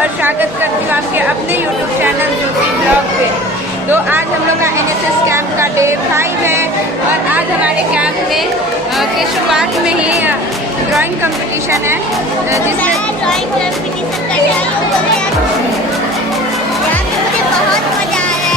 और स्वागत करती हूँ आपके अपने YouTube चैनल ज्योति ब्लॉग पे। तो आज हम लोग का NSS कैंप का डे 5 है और आज हमारे कैंप में के शुरुआत में ही ड्राइंग कंपटीशन है जिसमें ड्राइंग कंपटीशन का बहुत मजा आ रहा है।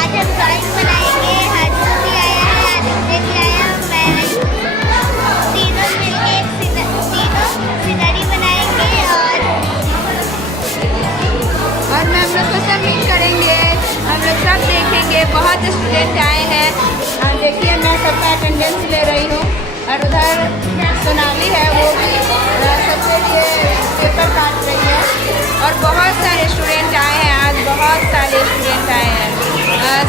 आज हम ड्राइंग बनाएंगे। हर्षद भी आया है, आदित्य भी आया है, मैं तीनों मिलके तीनों सीनरी बनाएंगे और मैं हम लोग को सबमिट करेंगे। हम लोग सब देखेंगे। बहुत स्टूडेंट आए हैं। देखिए मैं सबका अटेंडेंस ले रही हूँ और उधर सोनाली है, वो भी सबसे लिए पेपर काट रही है। और बहुत सारे स्टूडेंट आए हैं, आज बहुत सारे स्टूडेंट आए हैं।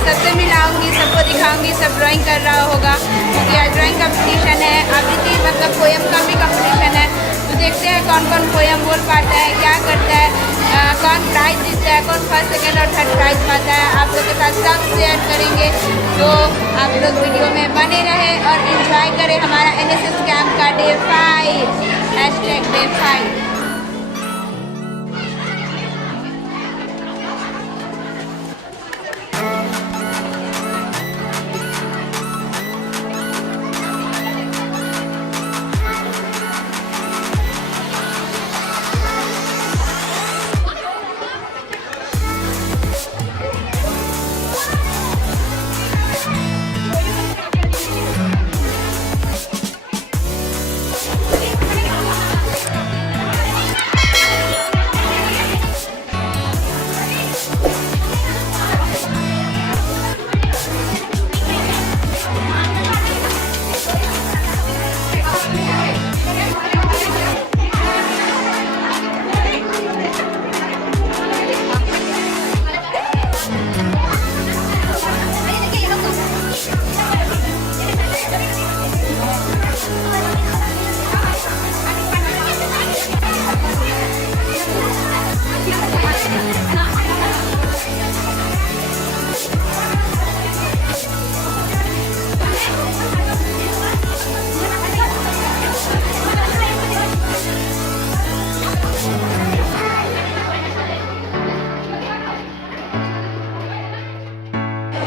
सबसे मिलाऊंगी, सबको दिखाऊंगी, सब ड्राइंग कर रहा होगा क्योंकि आज ड्राइंग कंपटीशन है। आवृत्ति मतलब पोएम का भी कंपटीशन है। तो देखते हैं कौन कौन पोएम बोल पाता है, क्या करता है, कौन प्राइज जीतता है, कौन फर्स्ट सेकेंड और थर्ड प्राइज पाता है। आप लोग के साथ सब शेयर करेंगे। तो आप लोग वीडियो में बने रहे और एंजॉय करें हमारा NSS कैंप का डे 5 #डे 5।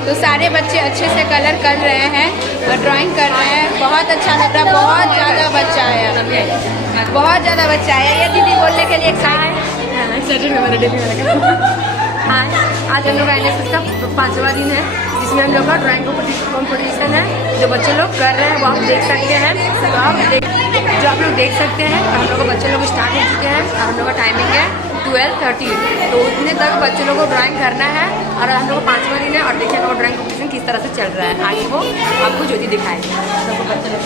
तो सारे बच्चे अच्छे से कलर कर रहे हैं और ड्राइंग कर रहे हैं। बहुत अच्छा लग रहा है। बहुत ज़्यादा बच्चा आया, बहुत ज़्यादा बच्चा आया। ये दीदी बोलने के लिए एक्साइटेड है हमारे डेली वाला। हाँ, आज हम लोग का NSS का 5वां दिन है जिसमें हम लोग का ड्राइंग कॉम्पिटिशन है। जो बच्चे लोग कर रहे हैं वो आप देख सकते हैं। जो आप लोग देख सकते हैं हम लोग बच्चे लोग स्टार्ट हो चुके हैं और हम लोग का टाइमिंग है 12:30। तो उतने तक बच्चे लोगों को ड्राइंग करना है और हम लोग का 5वां दिन है। और देखिए हम लोग ड्राइंग कॉम्पिटिशन किस तरह से चल रहा है। आगे वो आपको ज्योति दिखाएगी सबको बच्चे लोग।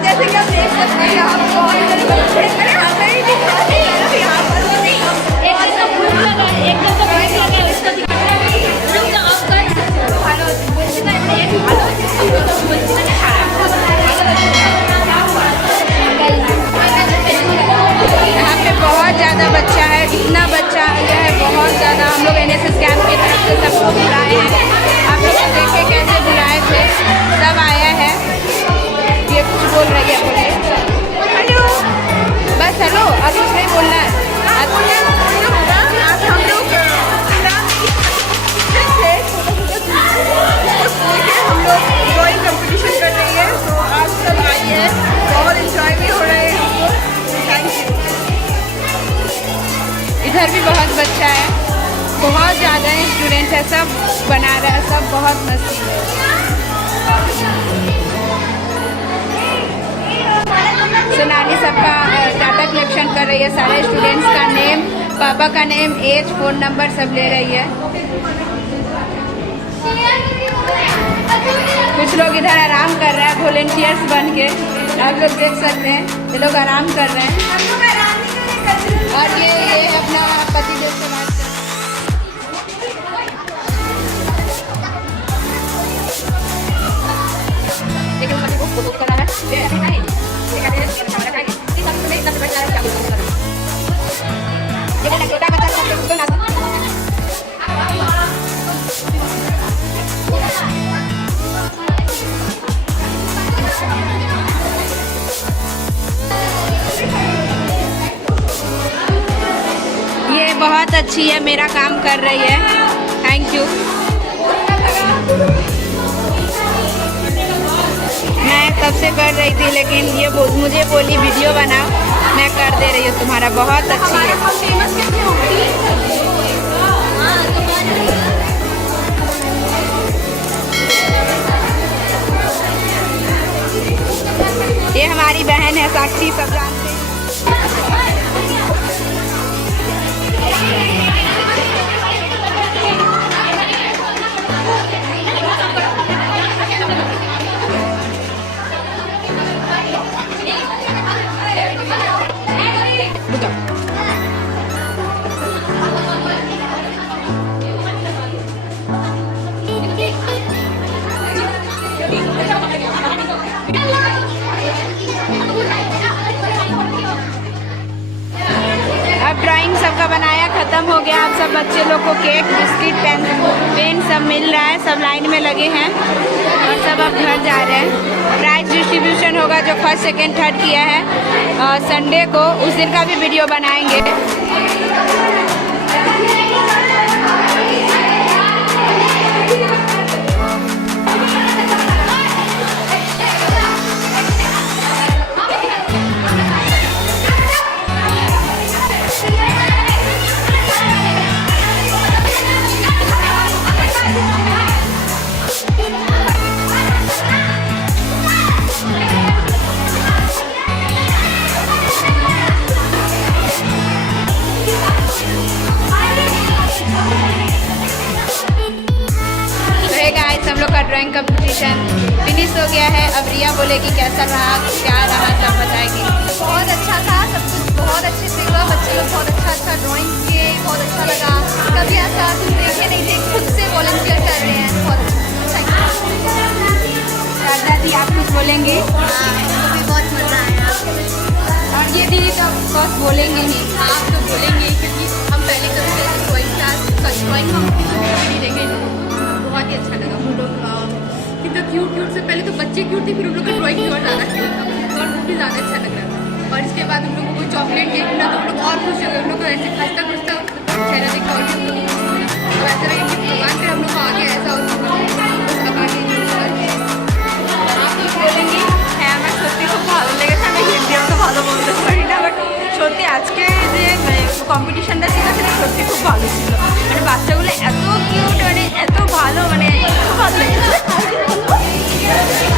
जैसे कि आप देख सकते हैं यहाँ पे बहुत ज़्यादा बच्चा है। इतना बच्चा आया है, बहुत ज़्यादा। हम लोग NSS कैंप की तरफ से सबको बुलाए हैं। आप लोग देखे कैसे बुलाए थे, सब आया है। ये कुछ बोल रही है, बोलिए हेलो। बस हेलो, अब कुछ नहीं बोलना है। आज हम लोग ड्राइंग कंपटीशन कर रही है। तो आप सब आइए, बहुत इंजॉय भी हो रहे हैं हमको। Thank you. इधर भी बहुत बच्चा है, बहुत ज़्यादा स्टूडेंट है, सब बना रहा है, सब बहुत मस्ती है। सोनाली सबका डाटा कलेक्शन कर रही है। सारे स्टूडेंट्स का नेम, पापा का नेम, एज, फ़ोन नंबर सब ले रही है। कुछ लोग इधर आराम कर रहे हैं वॉलेंटियर्स बन के। आप लोग देख सकते हैं ये लोग आराम कर रहे हैं। और ये अपना पतिदेव से बात कर फोटो करा है। बहुत अच्छी है, मेरा काम कर रही है। Thank you. मैं सबसे कर रही थी लेकिन ये मुझे बोली वीडियो बनाओ, मैं कर दे रही हूँ तुम्हारा, बहुत अच्छी है। ये हमारी बहन है साक्षी, सब जानते हैं। अब ड्राइंग सबका बनाया ख़त्म हो गया। अब सब बच्चे लोग को केक, बिस्किट, पेन सब मिल रहा है। सब लाइन में लगे हैं और सब अब घर जा रहे हैं। प्राइज डिस्ट्रीब्यूशन होगा जो फर्स्ट सेकंड थर्ड किया है संडे को, उस दिन का भी वीडियो बनाएंगे। हम लोग का ड्राइंग कंपटीशन फिनिश हो गया है। अब रिया बोलेगी कैसा रहा, क्या रहा, सब बताएगी। बहुत अच्छा था, सब कुछ बहुत अच्छे से हुआ। बच्चे लोग बहुत अच्छा ड्राइंग किए, बहुत अच्छा लगा। कभी ऐसा तुम देखे नहीं थे, खुद से वॉलंटियर कर रहे हैं, बहुत अच्छा। राधा जी आप कुछ बोलेंगे? हाँ, मुझे भी बहुत मज़ा आया। और ये दीदी तो ऑफकोर्स बोलेंगे ही। आप तो बोलेंगे क्योंकि हम पहले कभी ड्राइंग क्लास ड्राइंग कॉम्पिटिशन देखे, बहुत ही अच्छा लगा। वो लोग कितना क्यूट से, पहले तो बच्चे क्यूट थे, फिर उन लोग का ड्राइंग और ज़्यादा क्यूट था और वो भी ज़्यादा अच्छा लग रहा था। और इसके बाद उन लोगों को चॉकलेट केक मिला तो उन लोग और खुश हो गए। उन लोग को ऐसे खस्ता खुस्ता चेहरा देखा और भी उन लोगों को तो ऐसा लगे कि भगवान फिर हम लोग को आगे ऐसा और आप तो बोलेंगे। হ্যাঁ আমার সত্যি খুব ভালো লেগেছে। আমি হিন্দিও তো ভালো বলতে পারি না, বাট সত্যি আজকে যে কম্পিটিশনটা ছিল সেটা সত্যি খুব ভালো ছিল। মানে বাচ্চাগুলো এত কিউট, মানে এত ভালো, মানে খুব ভালো লেগেছে।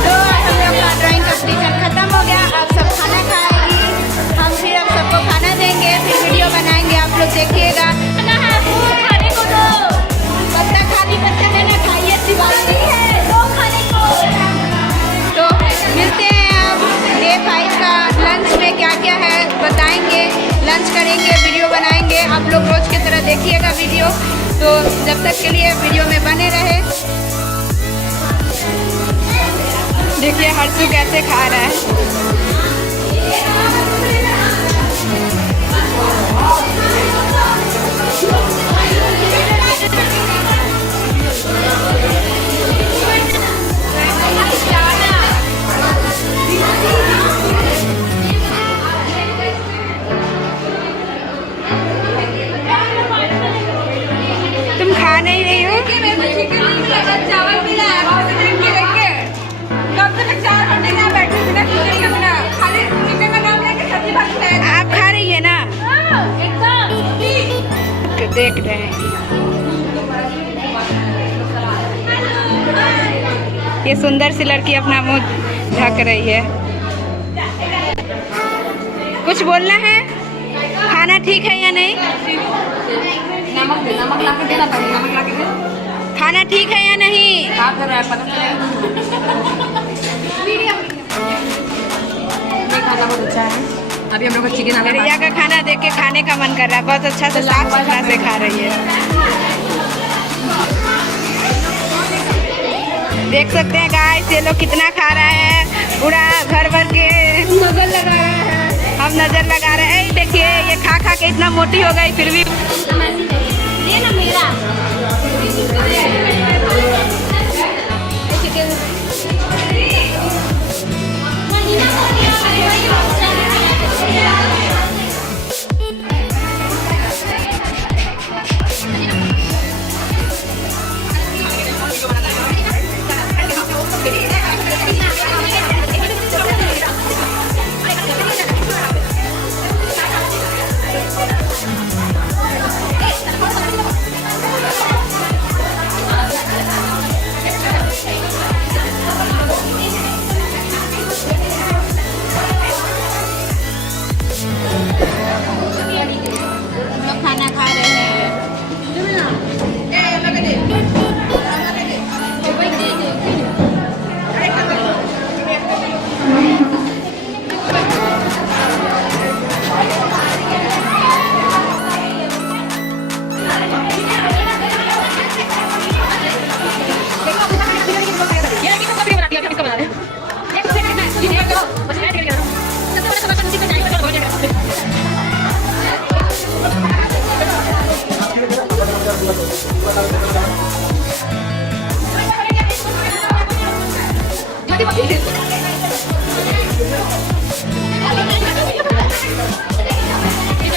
तो हम लोग का ड्राइंग कंपटीशन खत्म हो गया। अब सब खाना खाएगी, हम फिर अब सबको खाना देंगे, फिर वीडियो बनाएंगे, आप लोग देखिएगा। खाने को दो, बच्चा खाली बच्चा है ना, खाइए दिवाली है दो खाने को। तो मिलते हैं अब डे 5 का लंच में क्या क्या है बताएंगे। लंच करेंगे, वीडियो बनाएंगे, आप लोग रोज़ की तरह देखिएगा वीडियो। तो जब तक के लिए वीडियो में बने रहे। देखिए हर्षु कैसे खा रहा है। तुम खा नहीं रही हो? चावल मिला है, कब तक 4 घंटे यहाँ बैठे बिना खिचड़ी के बिना खाली चिकन का नाम लेके सब्जी भाजी खाएगा। आप खा रही है ना? देख रहे हैं ये सुंदर सी लड़की अपना मुंह ढक रही है। कुछ बोलना है? खाना ठीक है या नहीं? नमक ला के देना पड़ेगा, नमक ला के दे। खाना ठीक है या नहीं? क्या कर रहा है पता चलेगा। ये खाना बहुत अच्छा है। अभी हम लोग का चिकन रिया का खाना देख के खाने का मन कर रहा है। बहुत अच्छा से साफ सुथरा से खा रही है। देख सकते हैं गाइस, ये लोग कितना खा रहा है, पूरा घर भर के नजर लगा रहा है। हम नजर लगा रहे हैं। देखिए ये खा खा के इतना मोटी हो गई, फिर भी ये ना मेरा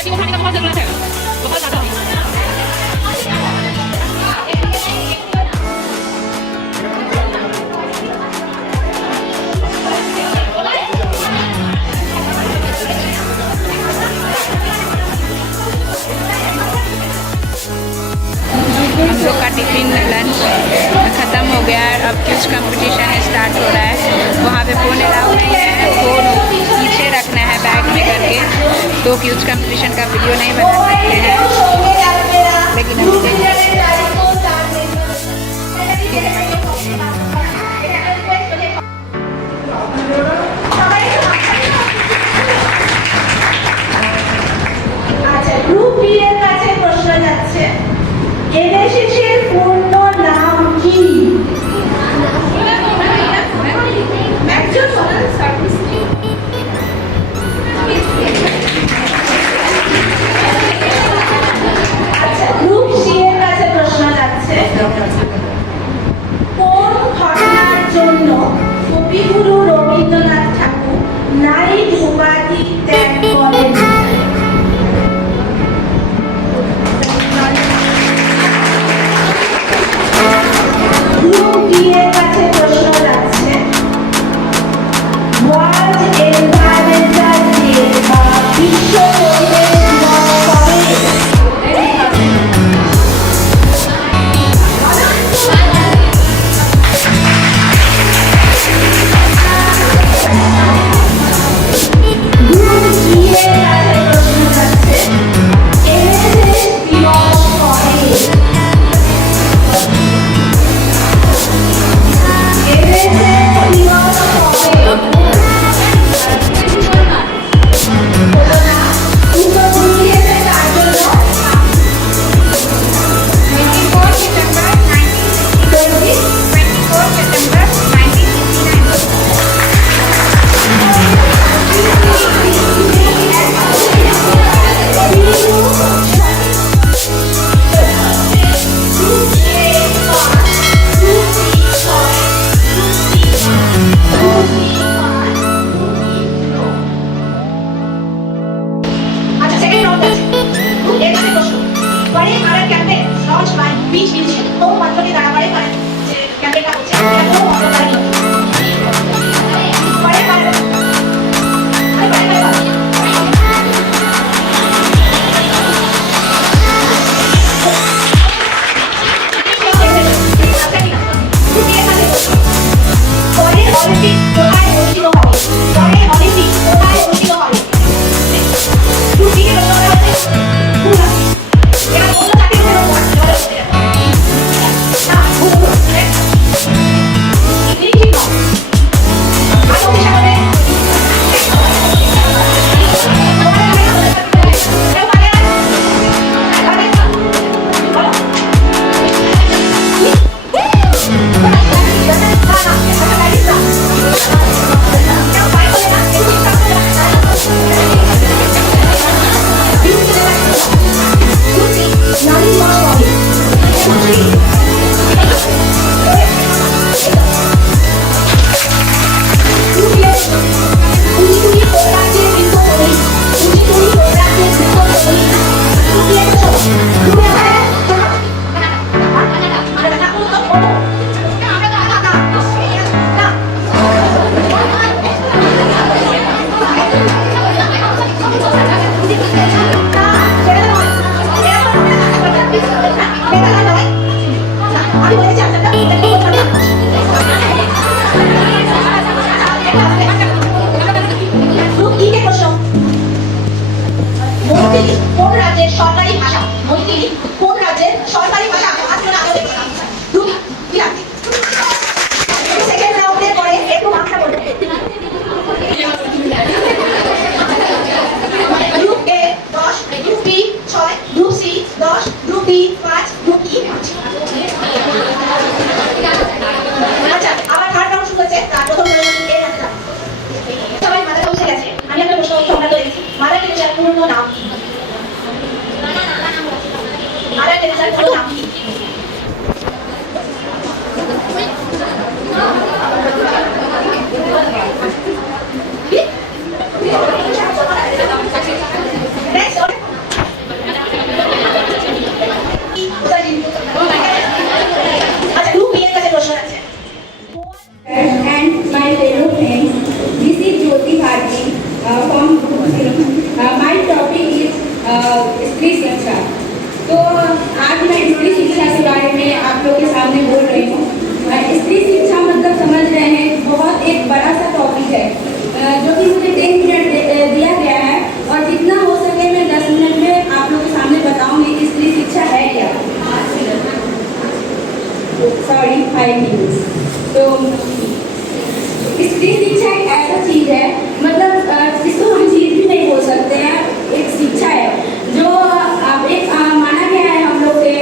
कि उठाने का बहुत जरूरत है, बहुत ज़्यादा। हम लोग का टिफिन लंच ख़त्म हो गया है। अब क्विज कंपटीशन स्टार्ट हो रहा है। वहाँ पे फ़ोन अलाउ नहीं है, फ़ोन पीछे रखना है बैग में करके, तो क्विज कंपटीशन का वीडियो नहीं बना सकते हैं। लेकिन अभी আচ্ছা, গ্রুপ বি এর কাছে প্রশ্ন যাচ্ছে, এনএসএসের পূর্ণ নাম কি? আচ্ছা, গ্রুপ সি এর কাছে প্রশ্ন যাচ্ছে, কোন ঘটনার জন্য কবিগুরু রবীন্দ্রনাথ ঠাকুর নাইট উপাধি ত্যাগ করেন? গ্রুপ ডি এর কাছে প্রশ্ন যাচ্ছে, ওয়ার্ল্ড এনভায়রনমেন্টাল ডে বা বিশ্ব পরিবেশ দিবস কবে? গ্রুপ ই এর কাছে প্রশ্ন যাচ্ছে, এনএসএস দিবস কবে? এনএসএস দিবস কবে? হলো না, উত্তর দিয়েছে তার জন্য 24 September 1969। আচ্ছা, সেকেন্ড রাউন্ড আছে। গ্রুপ এর কাছে প্রশ্ন, পরে মারার campaign launch by beach museum কোন মাধ্যমে দ্বারা পরে যে ক্যাম্পেইনটা হচ্ছে এটা কোন অঙ্গনওয়াড়ি পরে পরে পরে অলিম্পিক কোথায় অনুষ্ঠিত হবে? পরে অলিম্পিক কোথায় অনুষ্ঠিত হবে? গ্রুপ বি এর প্রশ্ন হচ্ছে, ভুল আছে। এবার অন্য চারটি গ্রুপের উপর জলে বসে যাবে। না, ভুল ভুল। ঠিক নয়। আটটি সাগরে কোন রাজ্যের সরকারি ভাষা? মৈথিলি কোন রাজ্যের সরকারি ভাষা? সেকেন্ড রাউন্ডের পরে একটু মাথা বলবে। Group A 10, group B 6, group C 10, group D 5, group E 5। আচ্ছা, আবার থার্ড রাউন্ড শুরু হচ্ছে। তার প্রথম রাউন্ড এর হাতে যাবে। সবাই মাথাটা উঠে গেছে। আমি একটা প্রশ্ন তোমরা তো দেখছি, মাদার টেরেসার পূর্ণ নাম কি? মাদার টেরেসার পূর্ণ নাম কি? Next, माय टॉपिक इज स्त्री शिक्षा। तो आज मैं स्त्री शिक्षा के बारे में आप लोग के सामने बोल रही हूँ। स्त्री शिक्षा मतलब समझ रहे हैं बहुत एक बड़ा सा टॉपिक है जो कि मुझे 10 मिनट दिया गया है और जितना हो सके मैं 10 मिनट में आप लोग के सामने बताऊंगी कि स्त्री शिक्षा है क्या। Sorry 5 minutes. तो स्त्री शिक्षा एक ऐसा चीज़ है, मतलब इसको हम चीज़ भी नहीं बोल सकते हैं, एक शिक्षा है जो एक माना गया है हम लोग से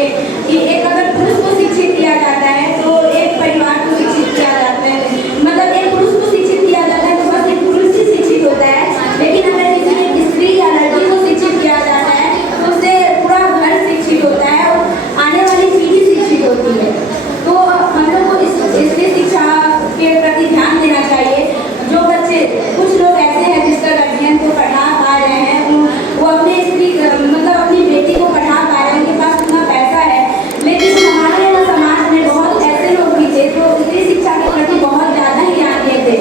कि एक अगर पुरुष को शिक्षित किया जाता है तो एक परिवार को शिक्षित किया जाता है। मतलब एक पुरुष को शिक्षित किया जाता है तो बस एक पुरुष ही शिक्षित होता है, लेकिन अगर किसी स्त्री या लड़की को शिक्षित किया जाता है तो उससे पूरा घर शिक्षित होता है और आने वाली पीढ़ी शिक्षित होती है। तो हम लोग को इस स्त्री शिक्षा के प्रति ध्यान देना चाहिए। जो बच्चे, कुछ लोग ऐसे हैं जिसका गार्जियन को पढ़ा पा रहे हैं, वो अपने स्त्री मतलब अपनी बेटी को पढ़ा पा रहे हैं, उनके पास उतना पैसा है, लेकिन हमारे समाज में बहुत ऐसे लोग भी थे जो स्त्री शिक्षा के प्रति बहुत ज़्यादा ही ध्यान दिए थे।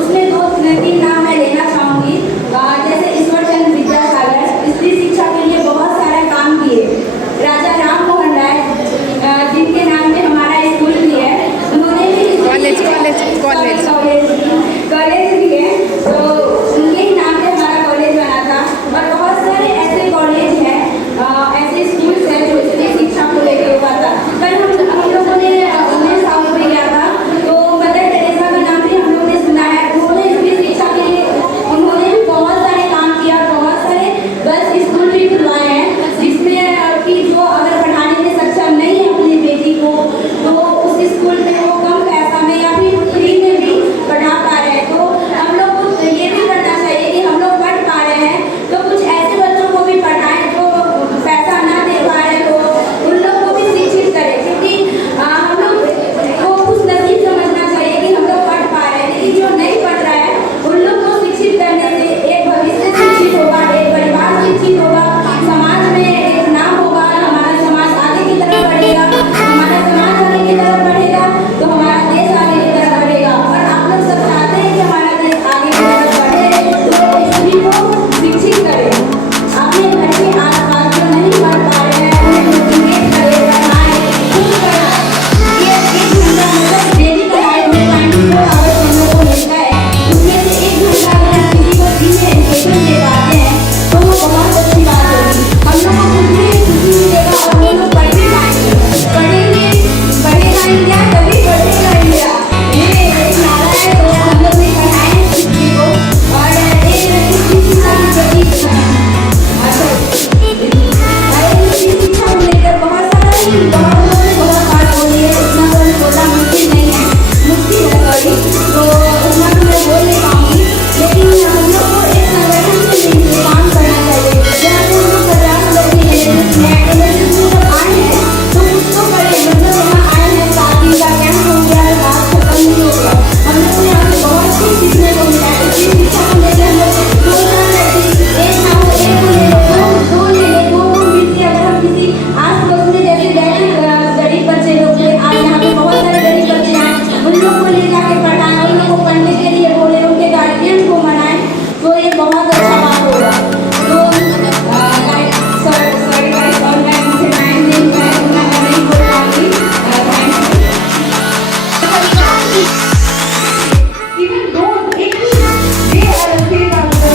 उसमें 2-3 नाम मैं लेना चाहूँगी, जैसे ईश्वरचंद्र विद्यासागर स्त्री शिक्षा के लिए बहुत सारा काम किए। राजा राम मोहन राय जिनके नाम में हमारा स्कूल भी है, उन्होंने भी कॉलेज भी है, तो उनके ही नाम पे हमारा कॉलेज बना था। और बहुत सारे ऐसे कॉलेज हैं, ऐसे स्कूल्स हैं जो स्त्री शिक्षा को लेकर हुआ था। कल हम लोगों ने उन्हें साउथ में गया था, तो मदर टेरेसा का नाम भी हम लोगों ने सुना है। उन्होंने स्त्री शिक्षा के लिए उन्होंने भी बहुत सारे काम किया, बहुत सारे गर्ल्स स्कूल भी खुलवाए हैं, जिसमें कि जो अगर पढ़ाने में सक्षम नहीं है अपनी बेटी को तो उस स्कूल में वो कम पैसा में या फिर फ्री में भी पढ़ा पा रहे हैं। तो हम लोग को ये भी करना चाहिए कि हम लोग पढ़ पा रहे हैं तो कुछ ऐसे बच्चों को भी पढ़ाएं जो पैसा ना दे पा रहे, तो उन लोग को भी शिक्षित करें, क्योंकि हम लोग को कुछ नसीब समझना चाहिए कि हम लोग पढ़ पा रहे हैं, लेकिन जो नहीं पढ़ रहा है उन लोग को शिक्षित करने से एक भविष्य शिक्षित होगा, एक परिवार शिक्षित होगा, समाज में एक नाम होगा, हमारा समाज आगे की तरफ बढ़ेगा। हमारा समाज आगे की तरफ बढ़ेगा तो हमारा देश आगे की तरफ बढ़ेगा। और आप लोग सब चाहते हैं कि हमारा देश आगे की तरफ बढ़े, तो स्त्री को शिक्षित करें। अपने घर के आस-पास जो नहीं पढ़ पा रहे हैं उन्हें मोटिवेट करें, पढ़ाएं, खुद कराएं। ये 1 घंटा मतलब डेली कराएं, उन्हें 24 आवर्स हम लोग को मिलता है, उसमें से 1 घंटा अगर आप किसी को फ्री में एजुकेशन दे पाते हैं तो वो बहुत अच्छी बात होगी। हम लोग को खुद भी खुशी मिलेगा और हम लोग पढ़ भी पाएंगे। पढ़ेंगे, बढ़ेगा इंडिया तभी बढ़ेगा इंडिया, ये एक नारा है। तो हम लोग भी पढ़ाएं स्त्री को और एक स्त्री शिक्षा की प्रति शिक्षा को लेकर बहुत सारा बहुत बात बोली है, उतना तो बोलना मुश्किल नहीं है, मुश्किल है सॉरी, तो उतना तो मैं बोल नहीं पाऊँगी। लेकिन हम लोग को एक संगठन से मिलकर काम करना चाहिए। जहाँ पे हम लोग 50 लोग भी हैं, आए हैं तो कुछ तो करें, मतलब यहाँ आए हैं 7 दिन का कैंप हो गया, बात खत्म नहीं हो गया। हम लोग को यहाँ पे बहुत कुछ सीखने को मिला है। इसी शिक्षा को लेकर हम लोग 2 साल रहते, एक ना हो एक को ले लो, 2 ले ले, 2 मिलकर अगर हम किसी आस पड़ोस में जैसे गरीब बच्चे लोग हैं, आज यहाँ पे बहुत सारे गरीब बच्चे हैं, उन लोग को ले जाके पढ़ाएं, उन लोग को पढ़ने के लिए बोले, उनके गार्जियन को मनाएं, तो ये बहुत अच्छा बात होगा। तो सॉरी गाइस, और मैं मुझे टाइम नहीं है, मैं नहीं बोल पाऊंगी। Even though they are afraid of the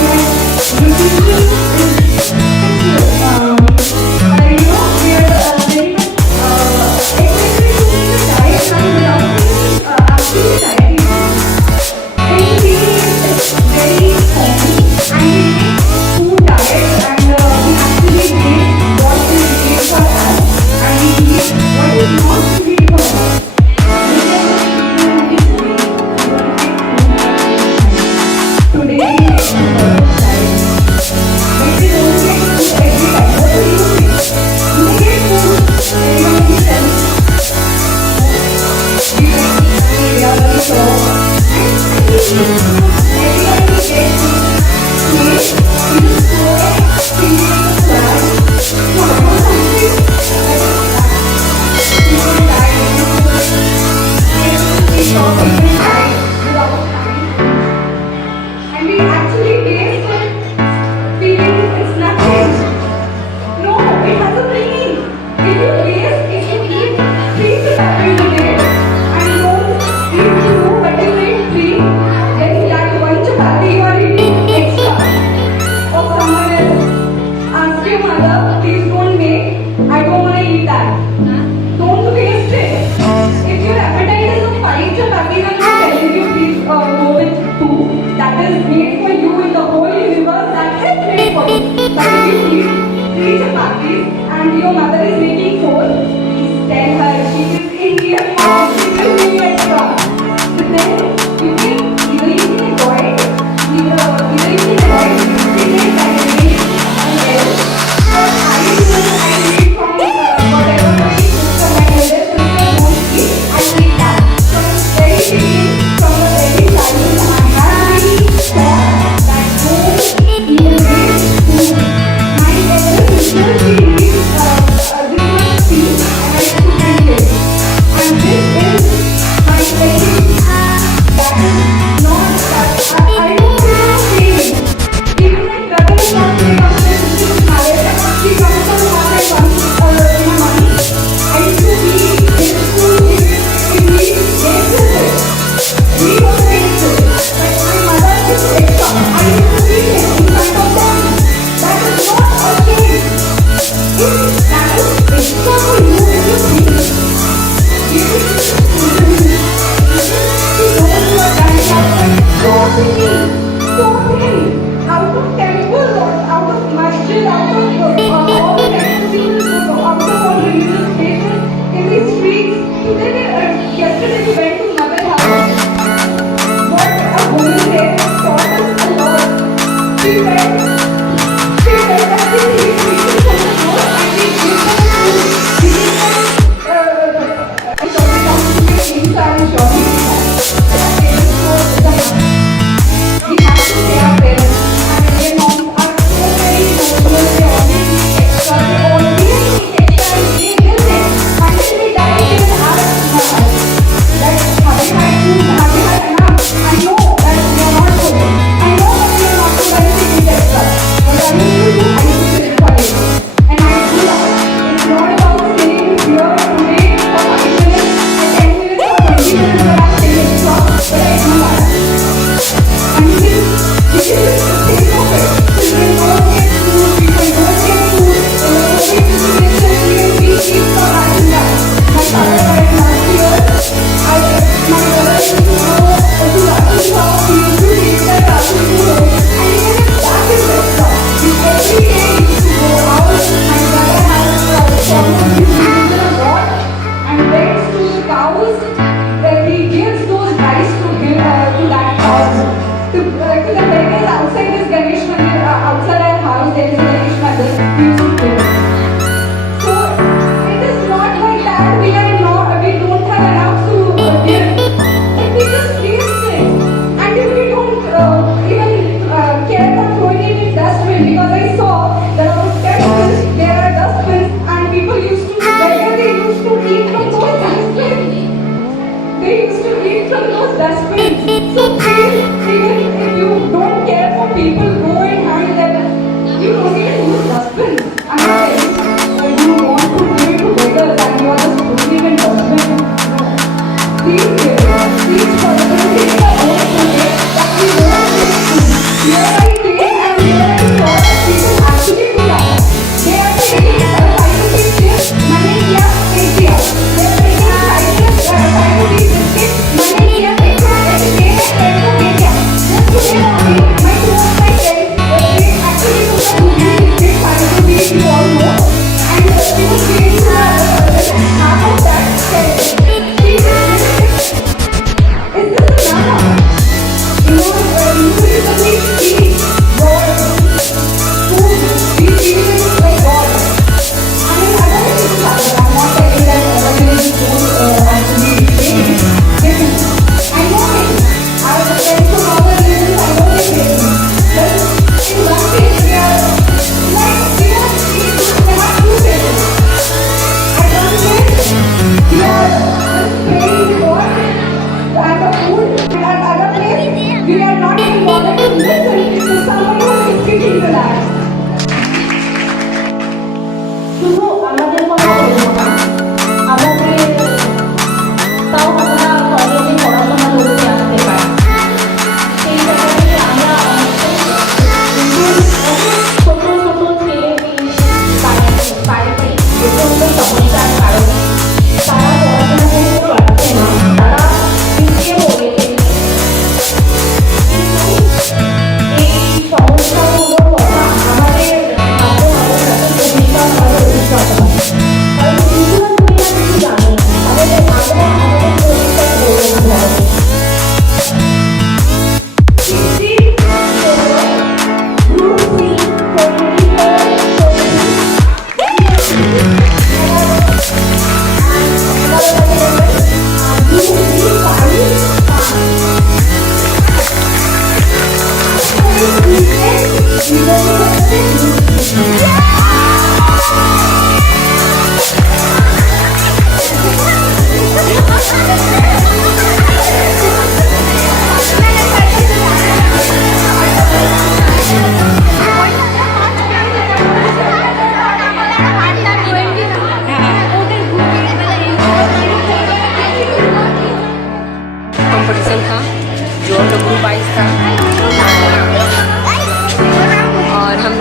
And we actually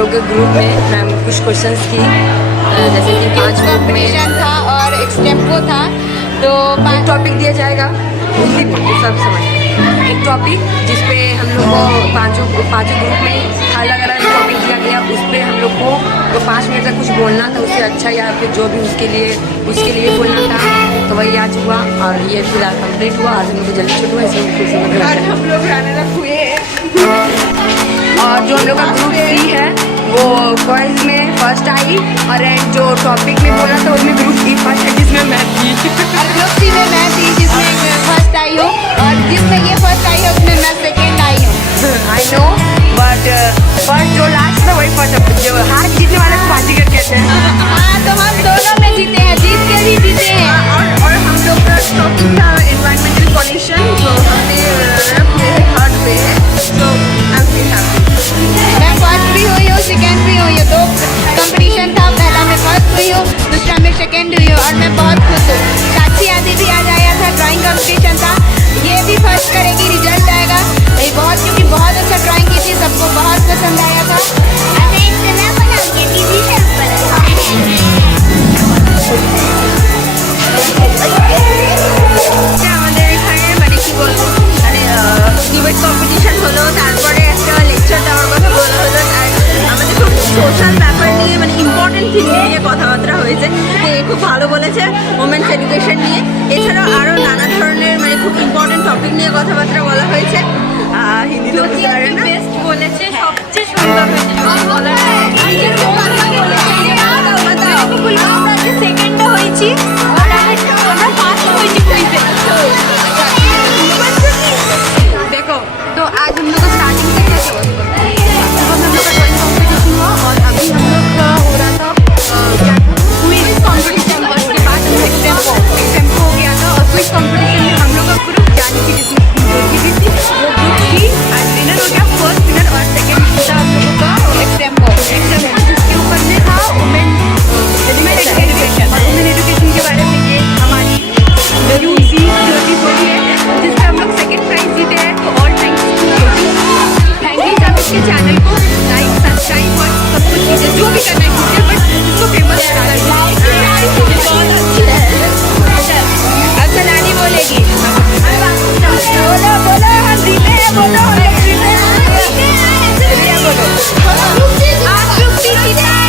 लोग के ग्रुप में मैम कुछ क्वेश्चंस की जैसे कि 5 मिनट में कंपटीशन था और एक टेम्पो था, तो एक टॉपिक दिया जाएगा हिंदी में सब समझ एक टॉपिक जिसपे हम लोग को पाँचों ग्रुप में अलग अलग टॉपिक दिया गया, उस पर हम लोग को तो 5 मिनट तक कुछ बोलना था, उससे अच्छा या फिर जो भी उसके लिए बोलना था, तो वही आज हुआ और ये फिलहाल कंप्लीट हुआ। आज हम लोग को जल्दी छूट हुआ, इसलिए और हम लोग रनर अप हुए। और जो हम लोग का ग्रुप सी है वो बॉयज़ में फर्स्ट आई, और जो टॉपिक में बोला था उसमें ग्रुप ई फर्स्ट है जिसमें मैं थी। और ग्रुप सी में मैं थी जिसमें फर्स्ट आई हूँ, और जिसमें ये फर्स्ट आई है उसमें मैं सेकेंड आई हूँ। आई नो, बट फर्स्ट जो लास्ट था वही फर्स्ट, जो हार जीतने वाले को बाजीगर कहते हैं। हाँ, तो हम दोनों में जीते हैं, जीत के भी जीते हैं। और हम लोग का टॉपिक था एनवायरमेंटल पॉल्यूशन, जो हमने थर्ड पे है, सो आई एम हैप्पी। मैं फर्स्ट भी हुई हूँ, सेकेंड भी हुई हूँ, तो कंपटीशन था, पहला मैं फर्स्ट हुई हूँ, दूसरा मैं सेकेंड हुई हूँ, और मैं बहुत खुश हूँ। साक्षी आदि भी आज आया था, ड्राइंग कंपटीशन था, ये भी फर्स्ट करेगी, रिजल्ट आएगा। ये बहुत, क्योंकि बहुत अच्छा ड्राइंग की थी, सबको बहुत पसंद आया था। अरे इतना बनाओगे दीदी से আমাদের এখানে মানে কি বলবো, মানে ডিবেট কম্পিটিশন হলো, তারপরে একটা লেকচার দেওয়ার কথা বলা হলো, আর আমাদের খুব সোশ্যাল ব্যাপার নিয়ে মানে ইম্পর্টেন্ট থিং নিয়ে কথাবার্তা হয়েছে। খুব ভালো বলেছে ওমেন্স এডুকেশন নিয়ে, এছাড়াও আরও নানা ধরনের মানে খুব ইম্পর্টেন্ট টপিক নিয়ে কথাবার্তা বলা হয়েছে। হিন্দি তো বুঝতে পারে না, বেস্ট বলেছে, সবচেয়ে সুন্দর হয়েছে বলার। সেকেন্ডও হয়েছি, আমরা ফার্স্ট হয়েছি কুইজে। देखो तो आज हम लोग का स्टार्टिंग से कैसे हुआ, सुबह में हम लोग का ड्राइंग कॉम्पिटिशन हुआ, और अभी हम लोग का हो रहा था क्विज कॉम्पिटिशन, और उसके बाद हम एक्सटेम्पो हो गया था। और क्विज कॉम्पिटिशन में हम लोग का ग्रुप यानी कि जिसमें जोगी भी थी वो ग्रुप की आज विनर हो गया, फर्स्ट विनर, और सेकेंड था हम लोगों का एक्सटेम्पो जिसके ऊपर में था वुमेन एजुकेशन, और वुमेन एजुकेशन के बारे में ये हमारी यूसी ज्योति बोली है, जिसमें हम लोग सेकेंड प्राइज जीते हैं। तो all thanks to Jyoti, thank you. आप इसके चैनल को लाइक, सब्सक्राइब और सब कुछ चीज़ें जो भी करना है कीजिए, बट इसको फेमस करा अब सलानी बोलेगी, बोलो बोलो हम जीते हैं, बोलो हम लोग जीते हैं, बोलो आप ग्रुप सी जीते हैं।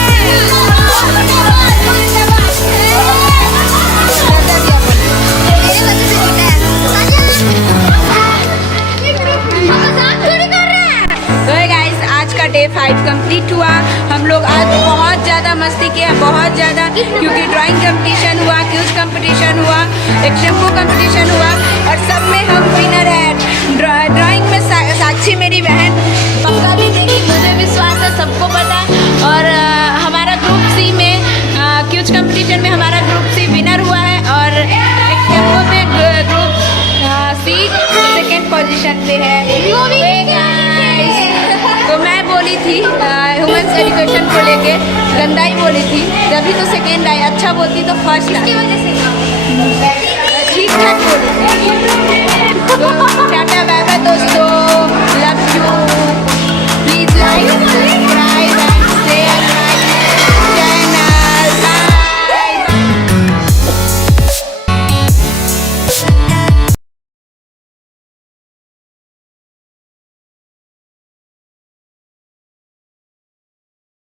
तो गाइस आज का डे 5 कंप्लीट हुआ। हम लोग आज बहुत ज़्यादा मस्ती किया, बहुत ज़्यादा, क्योंकि ड्राइंग कंपटीशन हुआ, क्विज कंपटीशन हुआ, एक्सटेम्पो कंपटीशन हुआ, और सब में हम विनर हैं। ड्राइंग में साक्षी मेरी बहन पक्का भी देगी, मुझे विश्वास है, सबको पता है। और हमारा ग्रुप सी में क्विज कंपटीशन में हमारा ग्रुप सी विनर हुआ है, और एक्सटेम्पो में ग्रुप सी सेकेंड पोजीशन पे है। तो मैं बोली थी वुमेन्स एजुकेशन को लेके गंदा ही बोली थी, जब तो सेकेंड आई, अच्छा बोलती तो फर्स्ट आई, ठीक ठाक बोली थी। तो टाटा बाय बाय दोस्तों, लव यू, प्लीज लाइक